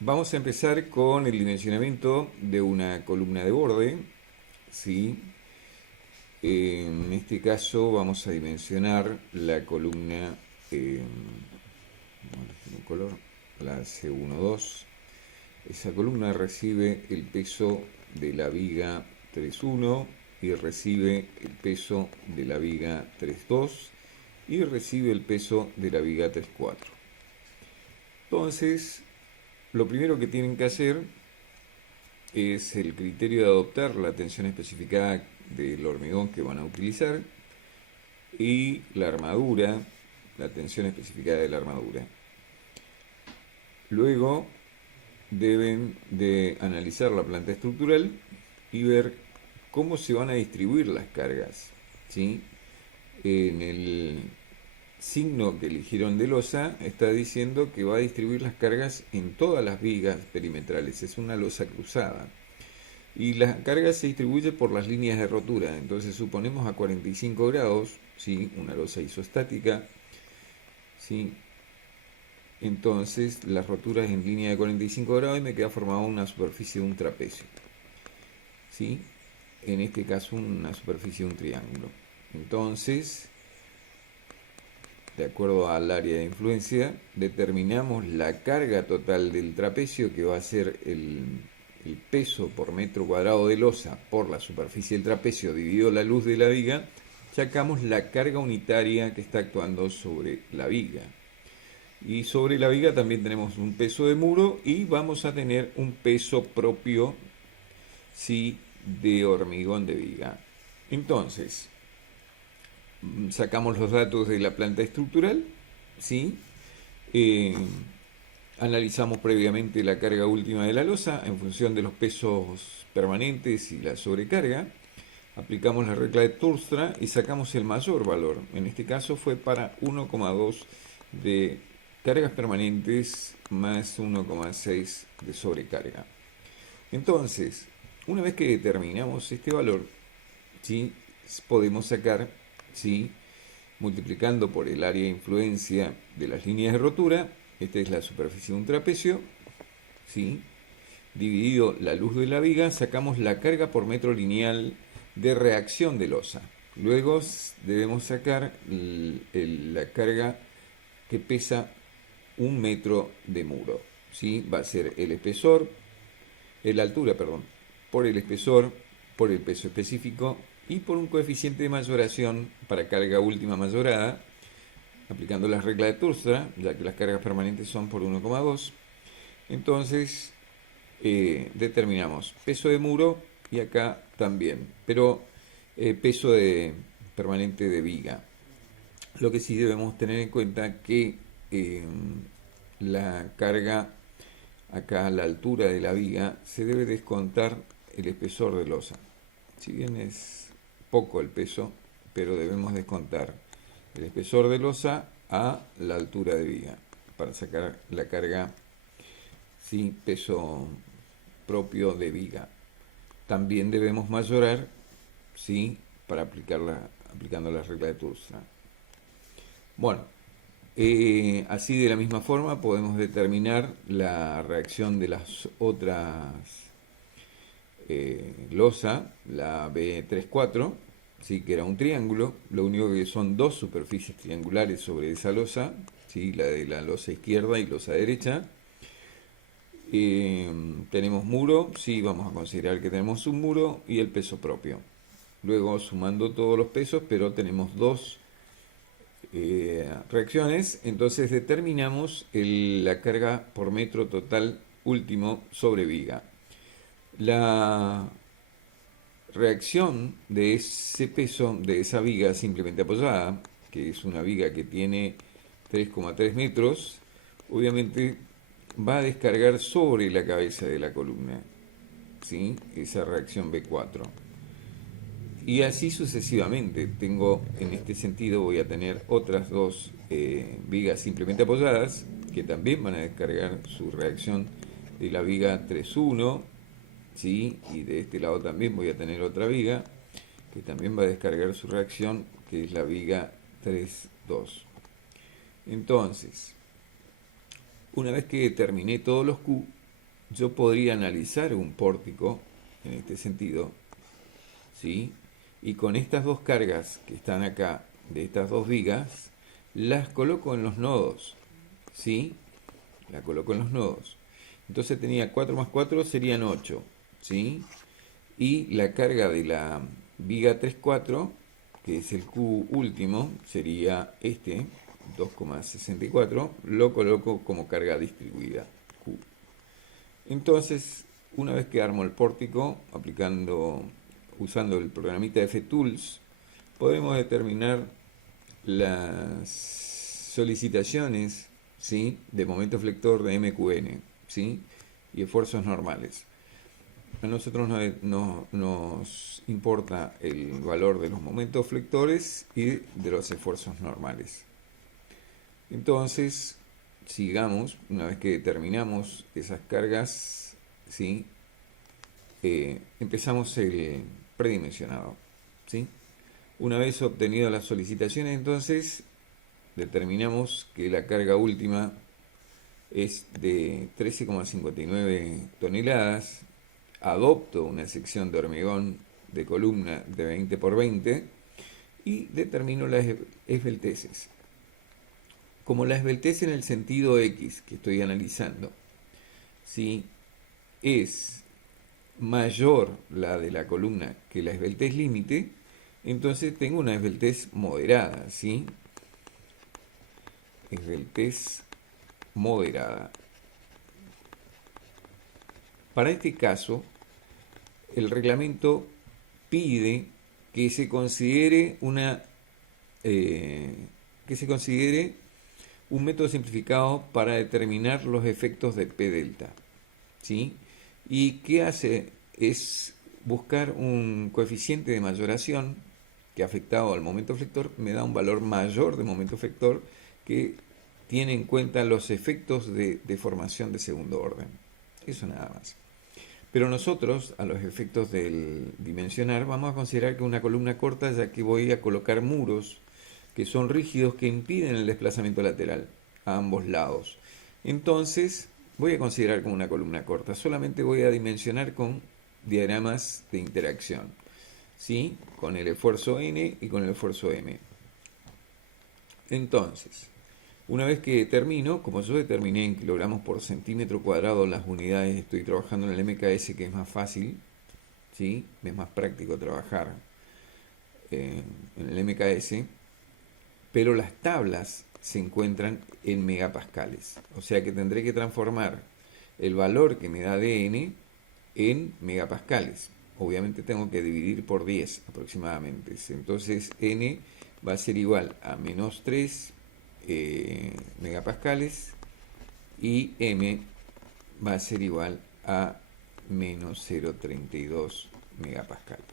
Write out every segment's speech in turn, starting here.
Vamos a empezar con el dimensionamiento de una columna de borde, ¿sí? En este caso vamos a dimensionar la columna, vamos a elegir un color, la C12. Esa columna recibe el peso de la viga 3.1 y recibe el peso de la viga 3.2 y recibe el peso de la viga 3.4. Entonces, lo primero que tienen que hacer es el criterio de adoptar la tensión especificada del hormigón que van a utilizar y la armadura, la tensión especificada de la armadura. Luego deben de analizar la planta estructural y ver cómo se van a distribuir las cargas, ¿sí? En el signo que eligieron de losa está diciendo que va a distribuir las cargas en todas las vigas perimetrales, es una losa cruzada. Y la carga se distribuye por las líneas de rotura, entonces suponemos a 45 grados, ¿sí? Una losa isostática, ¿sí? Entonces las roturas en línea de 45 grados y me queda formada una superficie de un trapecio, ¿sí? En este caso una superficie de un triángulo. Entonces, de acuerdo al área de influencia, determinamos la carga total del trapecio, que va a ser el peso por metro cuadrado de losa por la superficie del trapecio dividido la luz de la viga. Sacamos la carga unitaria que está actuando sobre la viga. Y sobre la viga también tenemos un peso de muro y vamos a tener un peso propio, sí, de hormigón de viga. Entonces, sacamos los datos de la planta estructural, ¿sí? Eh, Analizamos previamente la carga última de la losa en función de los pesos permanentes y la sobrecarga. Aplicamos la regla de Torstra y sacamos el mayor valor. En este caso fue para 1,2 de cargas permanentes más 1,6 de sobrecarga. Entonces, una vez que determinamos este valor, ¿sí? Podemos sacar, ¿sí? Multiplicando por el área de influencia de las líneas de rotura, esta es la superficie de un trapecio, ¿sí? Dividido la luz de la viga, sacamos la carga por metro lineal de reacción de losa. Luego debemos sacar la carga que pesa un metro de muro, ¿sí? Va a ser el espesor, la altura, perdón, por el espesor, por el peso específico y por un coeficiente de mayoración para carga última mayorada, aplicando la regla de Torstra, ya que las cargas permanentes son por 1,2. Entonces, determinamos peso de muro y acá también, pero peso permanente de viga. Lo que sí debemos tener en cuenta que la carga acá a la altura de la viga se debe descontar el espesor de losa. Si bien es poco el peso, pero debemos descontar el espesor de losa a la altura de viga para sacar la carga, sí, peso propio de viga. También debemos mayorar, sí, para aplicando la regla de Torstra. Bueno, así de la misma forma podemos determinar la reacción de las otras losa, la B34, ¿sí? Que era un triángulo, lo único que son dos superficies triangulares sobre esa losa, ¿sí? La de la losa izquierda y losa derecha. Tenemos muro, sí, vamos a considerar que tenemos un muro y el peso propio. Luego sumando todos los pesos, pero tenemos dos reacciones, entonces determinamos la carga por metro total último sobre viga. La reacción de ese peso, de esa viga simplemente apoyada, que es una viga que tiene 3,3 metros, obviamente va a descargar sobre la cabeza de la columna, ¿sí? Esa reacción B4. Y así sucesivamente. Tengo, en este sentido, voy a tener otras dos vigas simplemente apoyadas que también van a descargar su reacción de la viga 3.1, ¿sí? Y de este lado también voy a tener otra viga que también va a descargar su reacción, que es la viga 3.2. Entonces, Una vez que determiné todos los Q, yo podría analizar un pórtico en este sentido, ¿sí? Y con estas dos cargas que están acá, de estas dos vigas, las coloco en los nodos, ¿sí? La coloco en los nodos. Entonces tenía 4 más 4 serían 8, ¿sí? Y la carga de la viga 3,4, que es el Q último, sería este, 2,64, lo coloco como carga distribuida, Q. Entonces, una vez que armo el pórtico, usando el programita FTools, podemos determinar las solicitaciones, ¿sí?, de momento flector de MQN, ¿sí?, y esfuerzos normales. A nosotros nos importa el valor de los momentos flectores y de los esfuerzos normales. Entonces, sigamos, una vez que determinamos esas cargas, ¿sí?, empezamos el predimensionado, ¿sí? Una vez obtenido las solicitaciones, entonces determinamos que la carga última es de 13,59 toneladas. Adopto una sección de hormigón de columna de 20 por 20 y determino las esbelteces. Como la esbeltez en el sentido X que estoy analizando, ¿sí?, es mayor la de la columna que la esbeltez límite, entonces tengo una esbeltez moderada, ¿sí? Esbeltez moderada. Para este caso, el reglamento pide que se considere un método simplificado para determinar los efectos de P delta, ¿sí? Y qué hace es buscar un coeficiente de mayoración que, afectado al momento flector, me da un valor mayor de momento flector que tiene en cuenta los efectos de deformación de segundo orden. Eso nada más. Pero nosotros, a los efectos del dimensionar, vamos a considerar que una columna corta, ya que voy a colocar muros que son rígidos, que impiden el desplazamiento lateral a ambos lados. Entonces, voy a considerar como una columna corta. Solamente voy a dimensionar con diagramas de interacción, ¿sí?, con el esfuerzo N y con el esfuerzo M. Entonces, una vez que determino, como yo determiné en kilogramos por centímetro cuadrado las unidades, estoy trabajando en el MKS, que es más fácil, ¿sí?, es más práctico trabajar en el MKS, pero las tablas se encuentran en megapascales. O sea que tendré que transformar el valor que me da de N en megapascales. Obviamente tengo que dividir por 10 aproximadamente. Entonces N va a ser igual a menos 3 megapascales y M va a ser igual a menos 0,32 megapascales.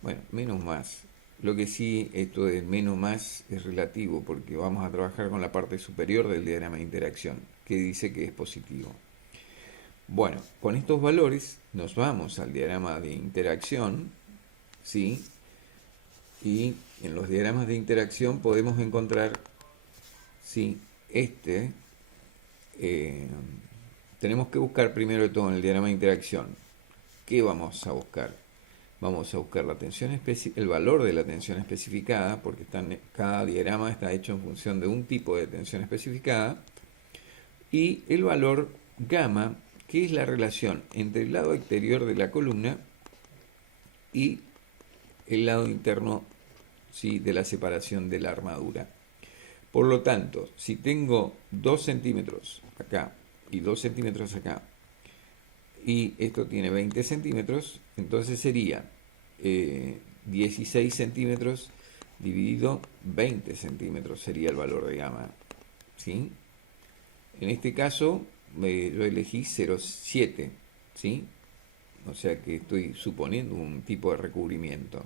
Bueno, menos más. Lo que sí, esto de menos más es relativo, porque vamos a trabajar con la parte superior del diagrama de interacción, que dice que es positivo. Bueno, con estos valores nos vamos al diagrama de interacción, ¿sí? Y en los diagramas de interacción podemos encontrar, ¿sí?, tenemos que buscar primero de todo en el diagrama de interacción. ¿Qué vamos a buscar? Vamos a buscar el valor de la tensión especificada, porque cada diagrama está hecho en función de un tipo de tensión especificada, y el valor gamma, que es la relación entre el lado exterior de la columna y el lado interno, ¿sí?, de la separación de la armadura. Por lo tanto, si tengo 2 centímetros acá y 2 centímetros acá, y esto tiene 20 centímetros, entonces sería 16 centímetros dividido 20 centímetros sería el valor de gamma, ¿sí? En este caso yo elegí 0,7, ¿sí? O sea que estoy suponiendo un tipo de recubrimiento.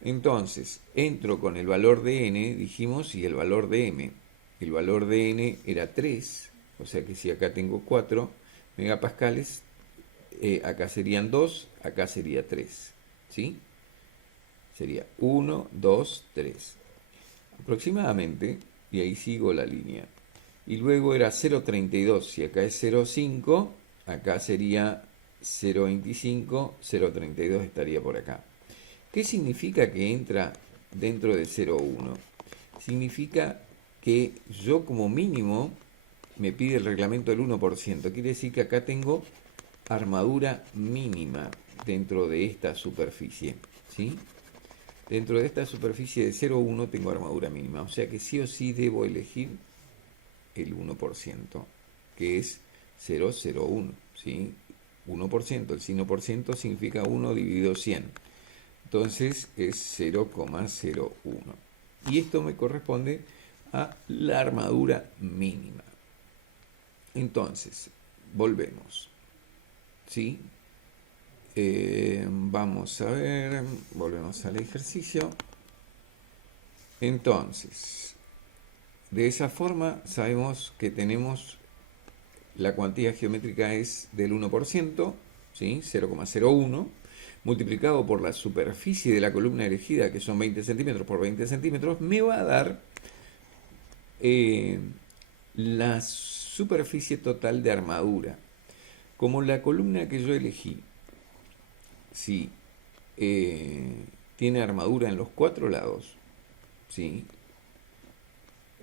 Entonces, entro con el valor de N, dijimos, y el valor de M. El valor de N era 3, o sea que si acá tengo 4 megapascales, acá serían 2, acá sería 3, ¿sí? Sería 1, 2, 3. Aproximadamente, y ahí sigo la línea. y luego era 0,32. Si acá es 0,5, acá sería 0,25, 0,32 estaría por acá. ¿Qué significa que entra dentro de 0,1? Significa que yo como mínimo me pide el reglamento del 1%. Quiere decir que acá tengo armadura mínima dentro de esta superficie, ¿sí? Dentro de esta superficie de 0,1 tengo armadura mínima. O sea que sí o sí debo elegir el 1%, que es 0,01, ¿sí? 1%, el signo por ciento significa 1 dividido 100. Entonces es 0,01. Y esto me corresponde a la armadura mínima. Entonces, volvemos. ¿Sí? Vamos a ver, volvemos al ejercicio. Entonces, de esa forma sabemos que tenemos la cuantía geométrica es del 1%, ¿sí? 0,01, multiplicado por la superficie de la columna elegida, que son 20 centímetros por 20 centímetros, me va a dar la superficie total de armadura. Como la columna que yo elegí, si tiene armadura en los 4 lados, ¿sí?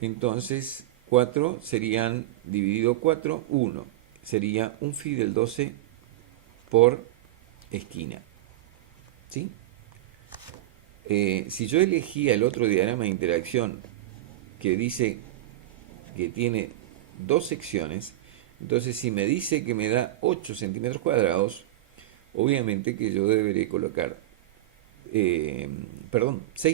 Entonces 4 serían, dividido 4, 1. Sería un phi del 12 por esquina, ¿sí? Si yo elegía el otro diagrama de interacción que dice que tiene dos secciones, entonces si me dice que me da 8 centímetros cuadrados, obviamente que yo deberé colocar, 6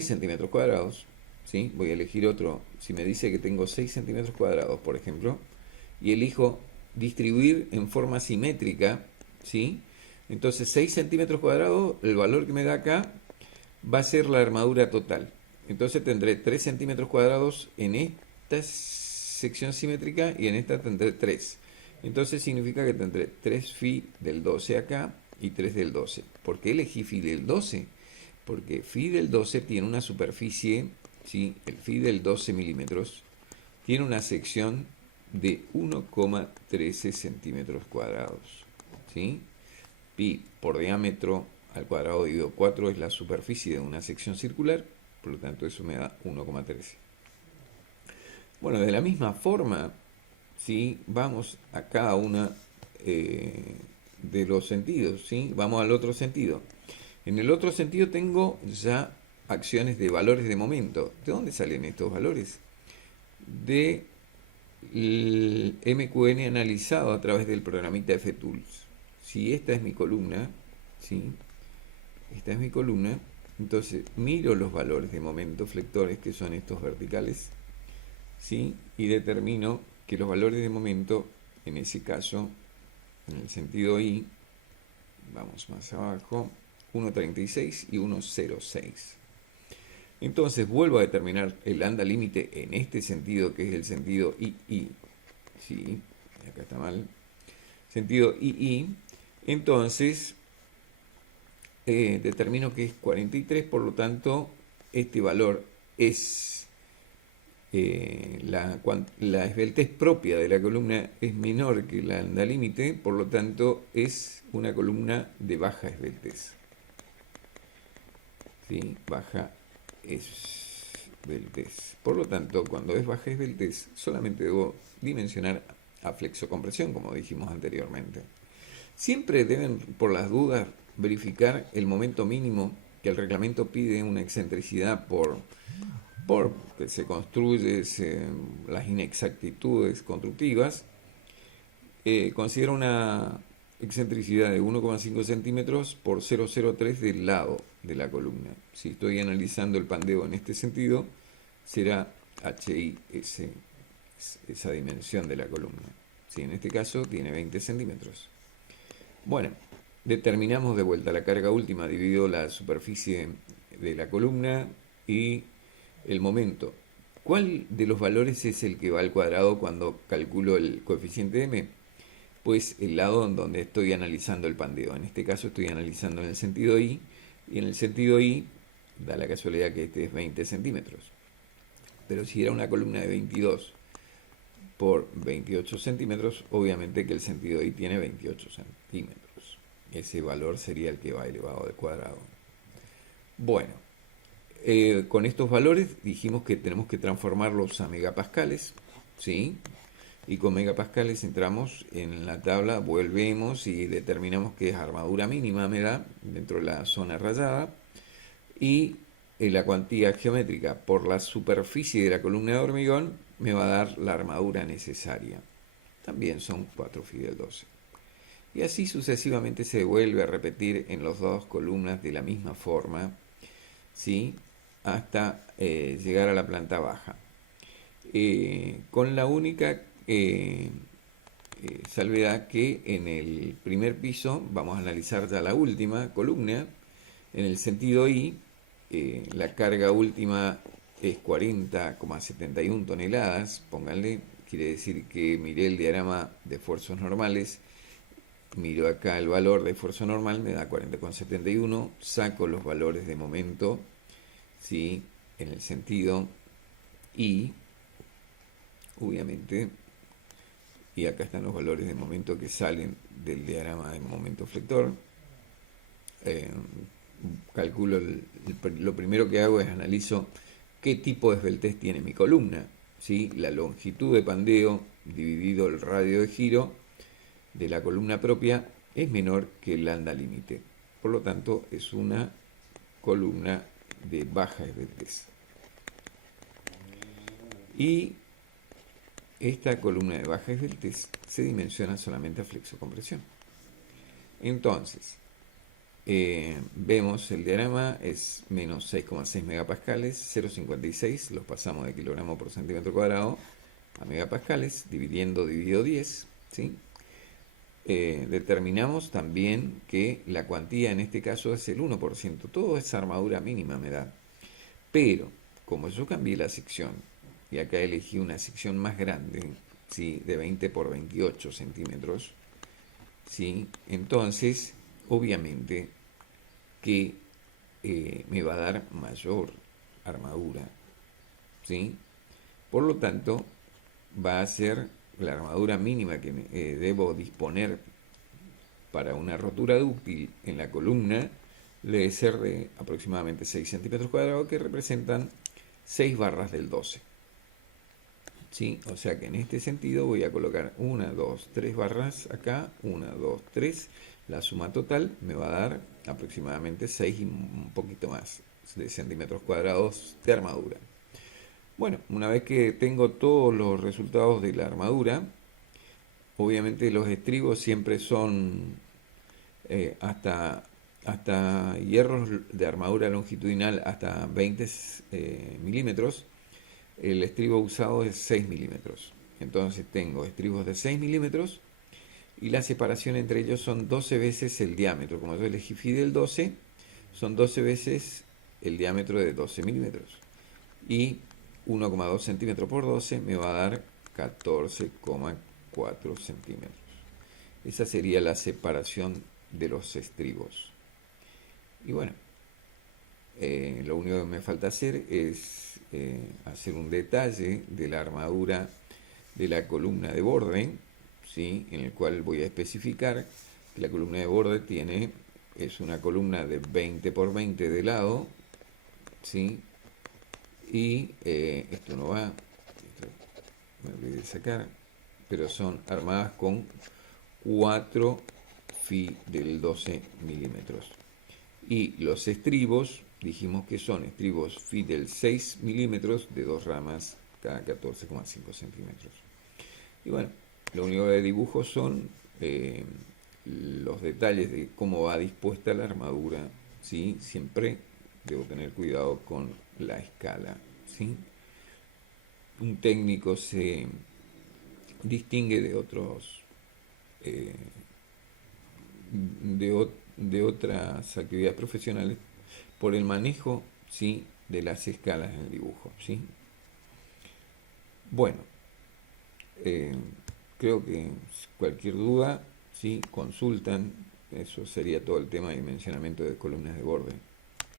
centímetros cuadrados, ¿sí? Voy a elegir otro, si me dice que tengo 6 centímetros cuadrados, por ejemplo, y elijo distribuir en forma simétrica, ¿sí? Entonces 6 centímetros cuadrados, el valor que me da acá va a ser la armadura total. Entonces tendré 3 centímetros cuadrados en esta sección simétrica y en esta tendré 3. Entonces significa que tendré 3 phi del 12 acá y 3 del 12. ¿Por qué elegí phi del 12? Porque phi del 12 tiene una superficie, ¿sí? El phi del 12 milímetros tiene una sección de 1,13 centímetros cuadrados, ¿sí? Pi por diámetro al cuadrado dividido 4 es la superficie de una sección circular, por lo tanto eso me da 1,13. Bueno, de la misma forma, ¿sí? Vamos a cada una de los sentidos, ¿sí? Vamos al otro sentido. En el otro sentido tengo ya acciones de valores de momento. ¿De dónde salen estos valores? De el MQN analizado a través del programita FTools. Si esta es mi columna, ¿sí? Esta es mi columna, entonces miro los valores de momento flectores, que son estos verticales, ¿sí? Y determino que los valores de momento, en ese caso, en el sentido I, vamos más abajo, 1,36 y 1,06. Entonces vuelvo a determinar el lambda límite en este sentido, que es el sentido II, ¿sí? Acá está mal. Sentido II. Entonces determino que es 43, por lo tanto este valor es la esbeltez propia de la columna es menor que la lambda límite, por lo tanto es una columna de baja esbeltez, ¿sí? Baja esbeltez. Por lo tanto, cuando es baja esbeltez, solamente debo dimensionar a flexocompresión, como dijimos anteriormente. Siempre deben, por las dudas, verificar el momento mínimo, que el reglamento pide una excentricidad por que se construye las inexactitudes constructivas. Considera una excentricidad de 1,5 centímetros por 0,03 del lado de la columna. Si estoy analizando el pandeo en este sentido, será HI esa dimensión de la columna. Si en este caso tiene 20 centímetros. Bueno, determinamos de vuelta la carga última dividido la superficie de la columna y el momento. ¿Cuál de los valores es el que va al cuadrado cuando calculo el coeficiente m? Pues el lado en donde estoy analizando el pandeo. En este caso estoy analizando en el sentido I, y en el sentido I da la casualidad que este es 20 centímetros. Pero si era una columna de 22, por 28 centímetros, obviamente que el sentido I tiene 28 centímetros. Ese valor sería el que va elevado al cuadrado. Bueno, con estos valores dijimos que tenemos que transformarlos a megapascales, ¿sí? Y con megapascales entramos en la tabla, volvemos y determinamos que es armadura mínima, me da, dentro de la zona rayada, y la cuantía geométrica por la superficie de la columna de hormigón me va a dar la armadura necesaria. También son 4 phi del 12. Y así sucesivamente se vuelve a repetir en las dos columnas de la misma forma, ¿sí? Hasta llegar a la planta baja. Con la única salvedad que en el primer piso vamos a analizar ya la última columna. En el sentido I, la carga última es 40,71 toneladas, pónganle, quiere decir que miré el diagrama de esfuerzos normales, miro acá el valor de esfuerzo normal, me da 40,71, saco los valores de momento, ¿sí? En el sentido I, obviamente, y acá están los valores de momento que salen del diagrama de momento flector. Calculo, lo primero que hago es analizo qué tipo de esbeltez tiene mi columna, ¿sí? La longitud de pandeo dividido el radio de giro de la columna propia es menor que el lambda límite. Por lo tanto, es una columna de baja esbeltez. Y esta columna de baja esbeltez se dimensiona solamente a flexocompresión. Entonces, vemos el diagrama, es menos 6,6 megapascales, 0,56, los pasamos de kilogramo por centímetro cuadrado a megapascales, dividido 10, ¿sí? Determinamos también que la cuantía en este caso es el 1%, todo es armadura mínima me da. Pero, como yo cambié la sección, y acá elegí una sección más grande, ¿sí? De 20 por 28 centímetros, ¿sí? Entonces, obviamente que me va a dar mayor armadura, ¿sí? Por lo tanto, va a ser la armadura mínima que debo disponer para una rotura dúctil en la columna, debe ser de aproximadamente 6 centímetros cuadrados, que representan 6 barras del 12. ¿Sí? O sea que en este sentido voy a colocar 1, 2, 3 barras acá, 1, 2, 3. La suma total me va a dar aproximadamente 6 y un poquito más de centímetros cuadrados de armadura. Bueno, una vez que tengo todos los resultados de la armadura, obviamente los estribos siempre son hasta hierros de armadura longitudinal hasta 20 milímetros. El estribo usado es 6 milímetros. Entonces tengo estribos de 6 milímetros y la separación entre ellos son 12 veces el diámetro. Como yo elegí phi del 12, son 12 veces el diámetro de 12 milímetros. Y 1,2 centímetros por 12 me va a dar 14,4 centímetros. Esa sería la separación de los estribos. Y bueno, lo único que me falta hacer es hacer un detalle de la armadura de la columna de borde, ¿sí? En el cual voy a especificar que la columna de borde es una columna de 20 por 20 de lado, ¿sí? Y esto no va, esto me olvidé de sacar, pero son armadas con 4 phi del 12 milímetros. Y los estribos, dijimos que son estribos phi del 6 milímetros de 2 ramas cada 14,5 centímetros. Y bueno, lo único que dibujo son los detalles de cómo va dispuesta la armadura, ¿sí? Siempre debo tener cuidado con la escala, ¿sí? Un técnico se distingue de otros de otras actividades profesionales por el manejo, ¿sí? De las escalas en el dibujo, ¿sí? Bueno, creo que cualquier duda, ¿sí? Consultan. Eso sería todo el tema de dimensionamiento de columnas de borde.